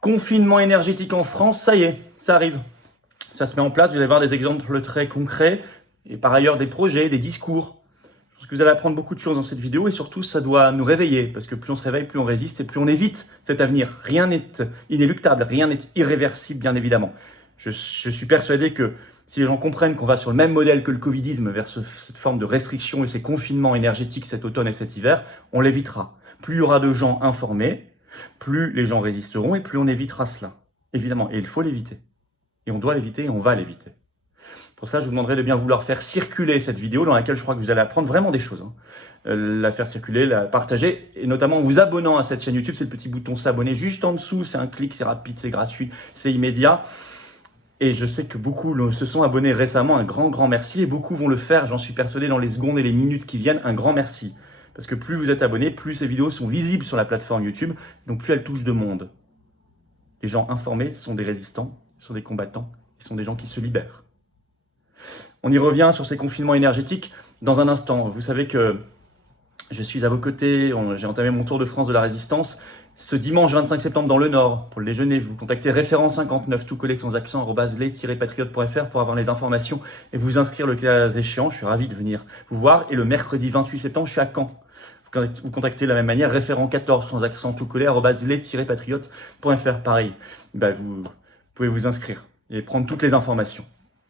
Confinement énergétique en France, ça y est, ça arrive. Ça se met en place, vous allez voir des exemples très concrets et par ailleurs des projets, des discours. Je pense que vous allez apprendre beaucoup de choses dans cette vidéo et surtout ça doit nous réveiller parce que plus on se réveille, plus on résiste et plus on évite cet avenir. Rien n'est inéluctable, rien n'est irréversible bien évidemment. Je suis persuadé que si les gens comprennent qu'on va sur le même modèle que le covidisme vers cette forme de restriction et ces confinements énergétiques cet automne et cet hiver, on l'évitera. Plus il y aura de gens informés, plus les gens résisteront et plus on évitera cela. Évidemment, et il faut l'éviter. Et on doit l'éviter et on va l'éviter. Pour ça, je vous demanderai de bien vouloir faire circuler cette vidéo dans laquelle je crois que vous allez apprendre vraiment des choses. La faire circuler, la partager et notamment en vous abonnant à cette chaîne YouTube. C'est le petit bouton s'abonner juste en dessous. C'est un clic, c'est rapide, c'est gratuit, c'est immédiat. Et je sais que beaucoup se sont abonnés récemment. Un grand merci. Et beaucoup vont le faire, j'en suis persuadé, dans les secondes et les minutes qui viennent. Un grand merci. Parce que plus vous êtes abonnés, plus ces vidéos sont visibles sur la plateforme YouTube. Donc plus elles touchent de monde. Les gens informés sont des résistants, sont des combattants, ils sont des gens qui se libèrent. On y revient sur ces confinements énergétiques dans un instant. Vous savez que je suis à vos côtés, j'ai entamé mon tour de France de la résistance. Ce dimanche 25 septembre dans le Nord, pour le déjeuner, vous contactez référent 59, tout collé sans accent, @les-patriote.fr pour avoir les informations et vous inscrire le cas échéant. Je suis ravi de venir vous voir. Et le mercredi 28 septembre, je suis à Caen. Vous contactez de la même manière, référent 14 sans accent, tout collé, @les-patriote.fr. Pareil, vous pouvez vous inscrire et prendre toutes les informations.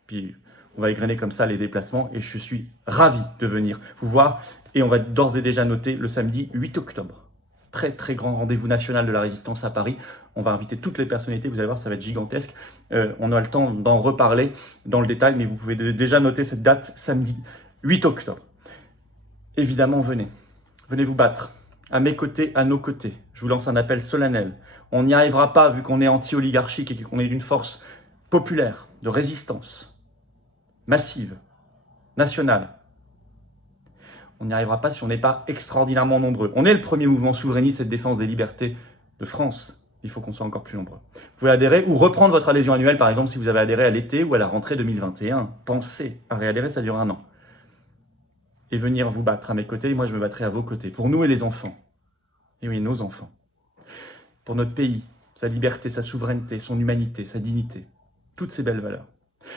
Puis on va égrener comme ça les déplacements et je suis ravi de venir vous voir. Et on va d'ores et déjà noter le samedi 8 octobre. Très grand rendez-vous national de la résistance à Paris. On va inviter toutes les personnalités, vous allez voir, ça va être gigantesque. On a le temps d'en reparler dans le détail, mais vous pouvez déjà noter cette date, samedi 8 octobre. Évidemment, venez vous battre, à mes côtés, à nos côtés. Je vous lance un appel solennel. On n'y arrivera pas vu qu'on est anti-oligarchique et qu'on est d'une force populaire, de résistance, massive, nationale. On n'y arrivera pas si on n'est pas extraordinairement nombreux. On est le premier mouvement souverainiste et de défense des libertés de France. Il faut qu'on soit encore plus nombreux. Vous pouvez adhérer ou reprendre votre adhésion annuelle, par exemple, si vous avez adhéré à l'été ou à la rentrée 2021. Pensez à réadhérer, ça dure 1 an. Et venir vous battre à mes côtés, et moi je me battrai à vos côtés, pour nous et les enfants. Et oui, nos enfants. Pour notre pays, sa liberté, sa souveraineté, son humanité, sa dignité. Toutes ces belles valeurs.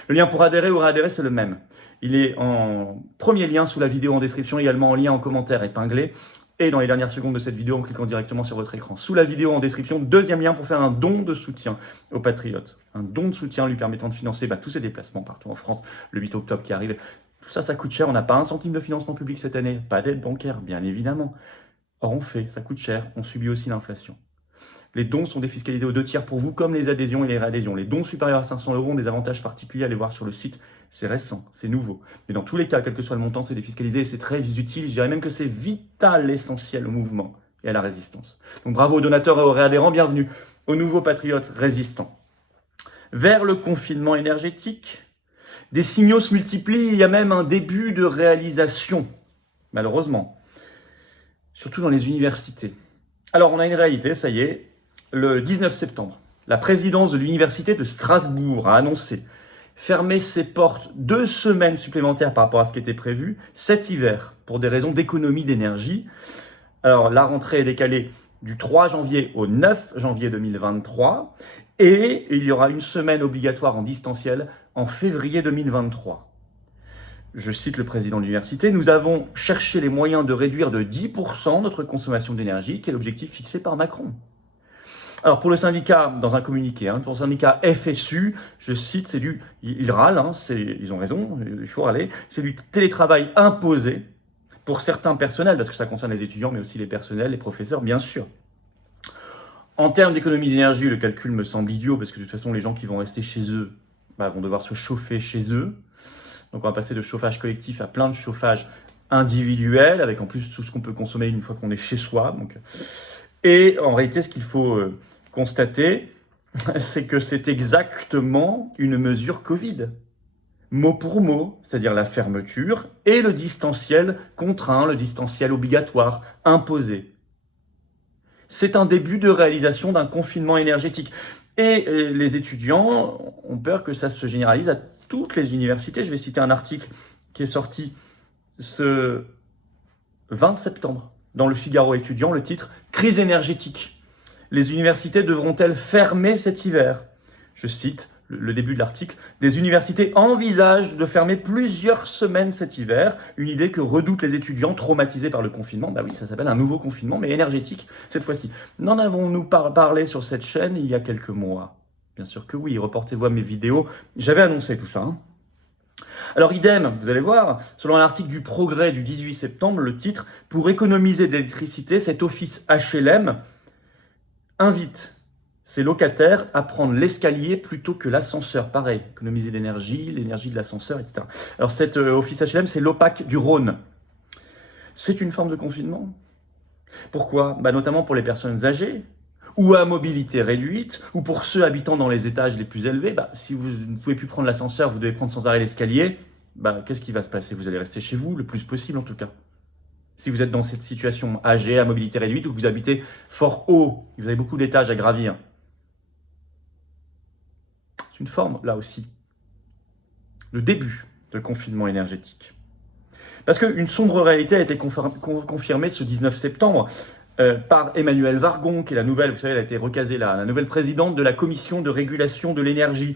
Le lien pour adhérer ou réadhérer, c'est le même. Il est en premier lien sous la vidéo en description, également en lien en commentaire épinglé, et dans les dernières secondes de cette vidéo en cliquant directement sur votre écran. Sous la vidéo en description, deuxième lien pour faire un don de soutien aux patriotes. Un don de soutien lui permettant de financer tous ces déplacements partout en France, le 8 octobre qui arrive. Tout ça, ça coûte cher. On n'a pas 1 centime de financement public cette année, pas d'aide bancaire, bien évidemment. Or, on fait, ça coûte cher, on subit aussi l'inflation. Les dons sont défiscalisés aux 2 tiers pour vous, comme les adhésions et les réadhésions. Les dons supérieurs à 500 € ont des avantages particuliers, allez voir sur le site. C'est récent, c'est nouveau. Mais dans tous les cas, quel que soit le montant, c'est défiscalisé et c'est très utile. Je dirais même que c'est vital, essentiel au mouvement et à la résistance. Donc bravo aux donateurs et aux réadhérents, bienvenue aux nouveaux patriotes résistants. Vers le confinement énergétique, des signaux se multiplient, il y a même un début de réalisation, malheureusement. Surtout dans les universités. Alors on a une réalité, ça y est. Le 19 septembre, la présidence de l'université de Strasbourg a annoncé fermer ses portes 2 semaines supplémentaires par rapport à ce qui était prévu cet hiver pour des raisons d'économie d'énergie. Alors la rentrée est décalée du 3 janvier au 9 janvier 2023 et il y aura 1 semaine obligatoire en distanciel en février 2023. Je cite le président de l'université, nous avons cherché les moyens de réduire de 10% notre consommation d'énergie, qui est l'objectif fixé par Macron. Alors pour le syndicat, dans un communiqué, pour le syndicat FSU, je cite, ils râlent, ils ont raison, il faut râler, c'est du télétravail imposé pour certains personnels, parce que ça concerne les étudiants, mais aussi les personnels, les professeurs, bien sûr. En termes d'économie d'énergie, le calcul me semble idiot, parce que de toute façon, les gens qui vont rester chez eux vont devoir se chauffer chez eux. Donc on va passer de chauffage collectif à plein de chauffage individuel, avec en plus tout ce qu'on peut consommer une fois qu'on est chez soi. Et en réalité, ce qu'il faut constater, c'est que c'est exactement une mesure Covid. Mot pour mot, c'est-à-dire la fermeture et le distanciel contraint, le distanciel obligatoire, imposé. C'est un début de réalisation d'un confinement énergétique. Et les étudiants ont peur que ça se généralise à toutes les universités. Je vais citer un article qui est sorti ce 20 septembre dans le Figaro étudiant, le titre « Crise énergétique ». Les universités devront-elles fermer cet hiver? Je cite le début de l'article. Des universités envisagent de fermer plusieurs semaines cet hiver, une idée que redoutent les étudiants traumatisés par le confinement. Bah oui, ça s'appelle un nouveau confinement, mais énergétique cette fois-ci. N'en avons-nous parlé sur cette chaîne il y a quelques mois? Bien sûr que oui, reportez-vous à mes vidéos. J'avais annoncé tout ça. Alors idem, vous allez voir, selon l'article du Progrès du 18 septembre, le titre « Pour économiser de l'électricité, cet office HLM invite ses locataires à prendre l'escalier plutôt que l'ascenseur. » Pareil, économiser l'énergie de l'ascenseur, etc. Alors cet office HLM, c'est l'OPAC du Rhône. C'est une forme de confinement. Pourquoi? Notamment pour les personnes âgées, ou à mobilité réduite, ou pour ceux habitant dans les étages les plus élevés. Si vous ne pouvez plus prendre l'ascenseur, vous devez prendre sans arrêt l'escalier, qu'est-ce qui va se passer? Vous allez rester chez vous, le plus possible en tout cas. Si vous êtes dans cette situation âgée, à mobilité réduite, ou que vous habitez fort haut, et vous avez beaucoup d'étages à gravir. C'est une forme, là aussi, de début de confinement énergétique. Parce qu'une sombre réalité a été confirmée ce 19 septembre par Emmanuelle Wargon, qui est la nouvelle, vous savez, elle a été recasée la nouvelle présidente de la Commission de régulation de l'énergie.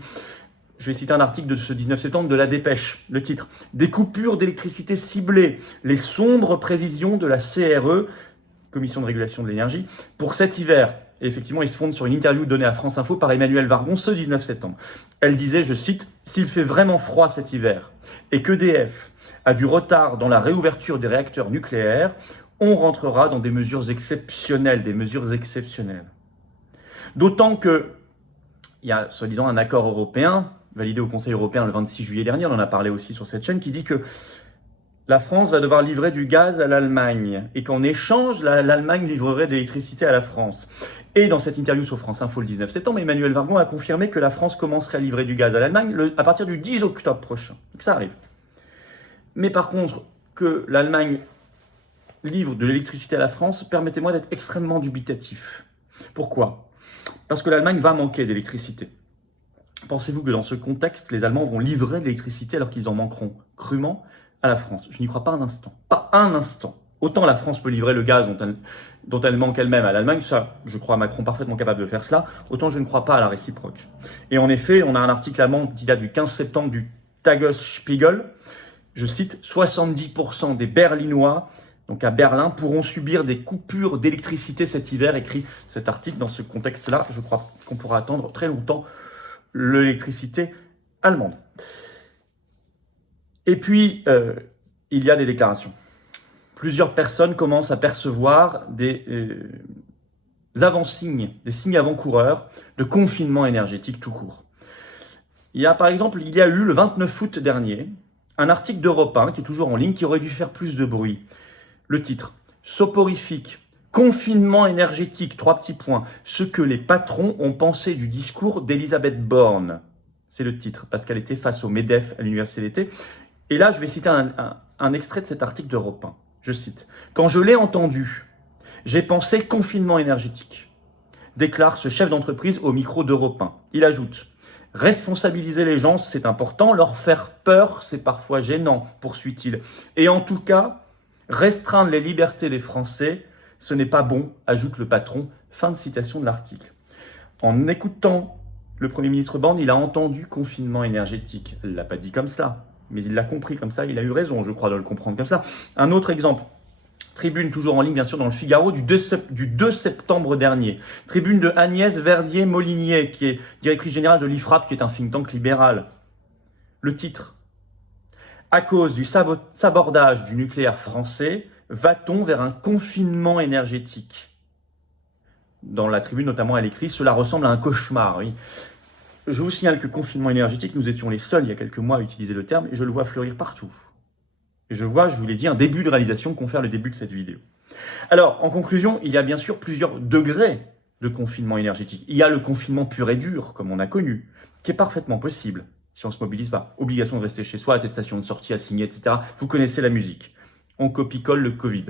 Je vais citer un article de ce 19 septembre de La Dépêche, le titre « Des coupures d'électricité ciblées, les sombres prévisions de la CRE, Commission de régulation de l'énergie, pour cet hiver ». Et effectivement, il se fonde sur une interview donnée à France Info par Emmanuelle Wargon ce 19 septembre. Elle disait, je cite, « S'il fait vraiment froid cet hiver et qu'EDF a du retard dans la réouverture des réacteurs nucléaires, on rentrera dans des mesures exceptionnelles, D'autant qu'il y a soi-disant un accord européen, validé au Conseil européen le 26 juillet dernier, on en a parlé aussi sur cette chaîne, qui dit que la France va devoir livrer du gaz à l'Allemagne et qu'en échange, l'Allemagne livrerait de l'électricité à la France. Et dans cette interview sur France Info le 19 septembre, Emmanuelle Wargon a confirmé que la France commencerait à livrer du gaz à l'Allemagne à partir du 10 octobre prochain. Donc ça arrive. Mais par contre, que l'Allemagne livre de l'électricité à la France, permettez-moi d'être extrêmement dubitatif. Pourquoi? Parce que l'Allemagne va manquer d'électricité. Pensez-vous que dans ce contexte, les Allemands vont livrer de l'électricité alors qu'ils en manqueront crûment à la France? Je n'y crois pas un instant. Pas un instant. Autant la France peut livrer le gaz dont elle manque elle-même à l'Allemagne, ça, je crois Macron parfaitement capable de faire cela, autant je ne crois pas à la réciproque. Et en effet, on a un article allemand qui date du 15 septembre du Tagesspiegel, je cite, 70% des Berlinois, donc à Berlin, pourront subir des coupures d'électricité cet hiver, écrit cet article. Dans ce contexte-là, je crois qu'on pourra attendre très longtemps l'électricité allemande. Et puis, il y a des déclarations. Plusieurs personnes commencent à percevoir des avant-signes, des signes avant-coureurs de confinement énergétique tout court. Il y a eu le 29 août dernier, un article d'Europe 1, qui est toujours en ligne, qui aurait dû faire plus de bruit. Le titre, soporifique, confinement énergétique, 3 petits points, ce que les patrons ont pensé du discours d'Elisabeth Borne. C'est le titre, parce qu'elle était face au MEDEF à l'université d'été. Et là, je vais citer un extrait de cet article d'Europe 1. Je cite, « Quand je l'ai entendu, j'ai pensé confinement énergétique », déclare ce chef d'entreprise au micro d'Europe 1. Il ajoute, « Responsabiliser les gens, c'est important, leur faire peur, c'est parfois gênant, poursuit-il. Et en tout cas, restreindre les libertés des Français, ce n'est pas bon, ajoute le patron. » Fin de citation de l'article. En écoutant le Premier ministre Borne, il a entendu confinement énergétique. Elle ne l'a pas dit comme cela, mais il l'a compris comme ça, il a eu raison, je crois, de le comprendre comme ça. Un autre exemple, tribune toujours en ligne, bien sûr, dans le Figaro, du 2 septembre dernier. Tribune de Agnès Verdier-Molinier, qui est directrice générale de l'IFRAP, qui est un think tank libéral. Le titre, « À cause du sabordage du nucléaire français, va-t-on vers un confinement énergétique ?» Dans la tribune, notamment, elle écrit « Cela ressemble à un cauchemar. » Oui. Je vous signale que confinement énergétique, nous étions les seuls il y a quelques mois à utiliser le terme, et je le vois fleurir partout. Et je vois, je vous l'ai dit, un début de réalisation confère le début de cette vidéo. Alors, en conclusion, il y a bien sûr plusieurs degrés de confinement énergétique. Il y a le confinement pur et dur, comme on a connu, qui est parfaitement possible si on ne se mobilise pas. Obligation de rester chez soi, attestation de sortie à signer, etc. Vous connaissez la musique. On copie-colle le Covid.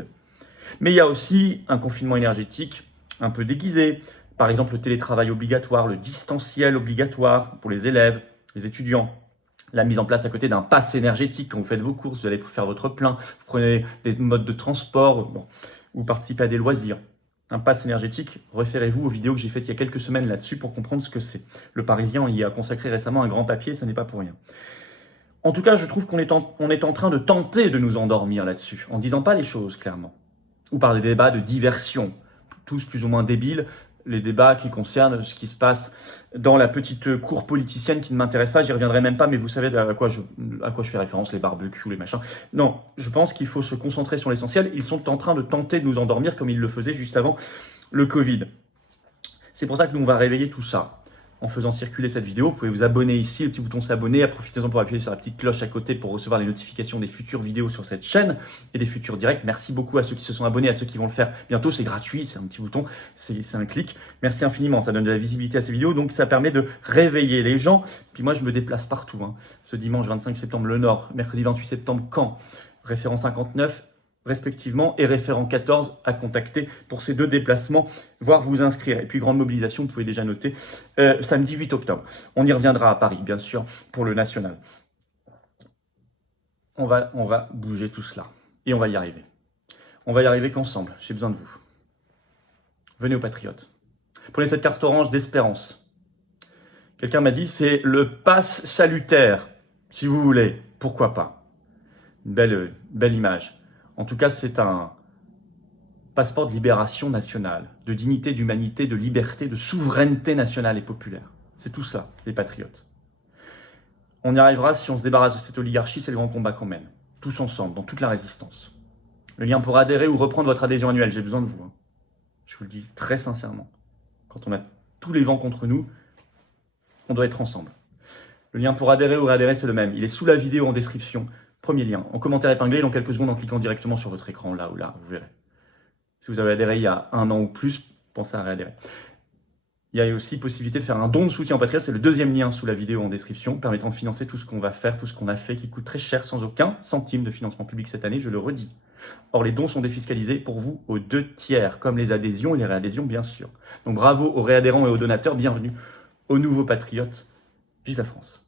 Mais il y a aussi un confinement énergétique un peu déguisé. Par exemple, le télétravail obligatoire, le distanciel obligatoire pour les élèves, les étudiants. La mise en place à côté d'un pass énergétique. Quand vous faites vos courses, vous allez faire votre plein. Vous prenez des modes de transport, vous participez à des loisirs. Un pass énergétique, référez-vous aux vidéos que j'ai faites il y a quelques semaines là-dessus pour comprendre ce que c'est. Le Parisien y a consacré récemment un grand papier, ça n'est pas pour rien. En tout cas, je trouve qu'on est en train de tenter de nous endormir là-dessus, en disant pas les choses clairement. Ou par des débats de diversion, tous plus ou moins débiles, les débats qui concernent ce qui se passe dans la petite cour politicienne qui ne m'intéresse pas, j'y reviendrai même pas, mais vous savez à quoi je fais référence, les barbecues, les machins. Non, je pense qu'il faut se concentrer sur l'essentiel. Ils sont en train de tenter de nous endormir comme ils le faisaient juste avant le Covid. C'est pour ça que nous, on va réveiller tout ça. En faisant circuler cette vidéo, vous pouvez vous abonner ici, le petit bouton s'abonner, profitez-en pour appuyer sur la petite cloche à côté pour recevoir les notifications des futures vidéos sur cette chaîne et des futurs directs. Merci beaucoup à ceux qui se sont abonnés, à ceux qui vont le faire bientôt, c'est gratuit, c'est un petit bouton, c'est un clic. Merci infiniment, ça donne de la visibilité à ces vidéos, donc ça permet de réveiller les gens. Puis moi, je me déplace partout. Ce dimanche 25 septembre, le Nord, mercredi 28 septembre, Caen, référent 59, respectivement, et référent 14 à contacter pour ces 2 déplacements, voire vous inscrire. Et puis, grande mobilisation, vous pouvez déjà noter, samedi 8 octobre. On y reviendra à Paris, bien sûr, pour le national. On va bouger tout cela. Et on va y arriver. On va y arriver qu'ensemble. J'ai besoin de vous. Venez aux Patriotes. Prenez cette carte orange d'espérance. Quelqu'un m'a dit, c'est le pass salutaire, si vous voulez. Pourquoi pas? Une belle image. En tout cas, c'est un passeport de libération nationale, de dignité, d'humanité, de liberté, de souveraineté nationale et populaire. C'est tout ça, les patriotes. On y arrivera si on se débarrasse de cette oligarchie, c'est le grand combat qu'on mène. Tous ensemble, dans toute la résistance. Le lien pour adhérer ou reprendre votre adhésion annuelle, j'ai besoin de vous. Je vous le dis très sincèrement. Quand on a tous les vents contre nous, on doit être ensemble. Le lien pour adhérer ou réadhérer, c'est le même. Il est sous la vidéo en description. Premier lien, en commentaire épinglé, dans quelques secondes en cliquant directement sur votre écran, là ou là, vous verrez. Si vous avez adhéré il y a 1 an ou plus, pensez à réadhérer. Il y a aussi possibilité de faire un don de soutien aux patriotes, c'est le 2e lien sous la vidéo en description, permettant de financer tout ce qu'on va faire, tout ce qu'on a fait, qui coûte très cher, sans aucun centime de financement public cette année, je le redis. Or, les dons sont défiscalisés pour vous aux 2 tiers, comme les adhésions et les réadhésions, bien sûr. Donc bravo aux réadhérents et aux donateurs, bienvenue aux nouveaux patriotes. Vive la France!